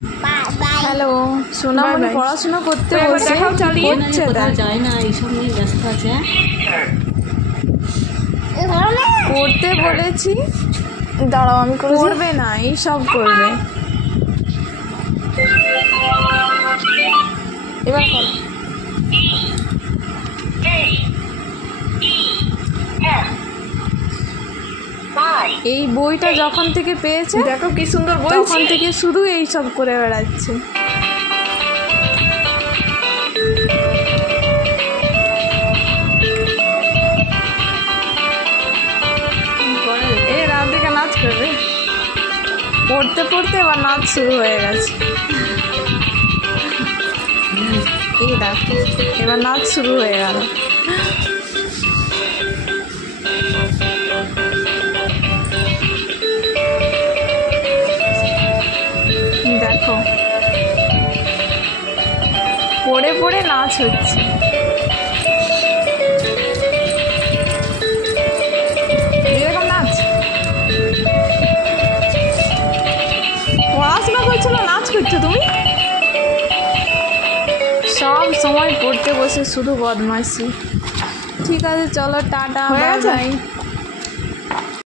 Hello সোনামণি পড়াশোনা করতে বসে হচ্ছে যায় না, এইসব নিয়ে ব্যস্ত আছে। পড়তে বলেছি, দাঁড়াও আমি করবে না, এই সব করবে। এবার করো। এই বইটা যখন থেকে পেয়েছে দেখো কি সুন্দর বই, তখন থেকে শুধু এই সব করে বেড়াচ্ছে। এই রাত থেকে নাচ করবে, পড়তে পড়তে এবার নাচ শুরু হয়ে গেছে। এই দেখো এবার নাচ শুরু হয়ে গেল। দেখো পড়ে পড়ে নাচ হচ্ছে। এরকম নাচ, পড়াশোনা করছো না নাচ করছো তুমি? সব সময় পড়তে বসে শুধু বদমাইশি। ঠিক আছে চলো টাটা, বাই বাই।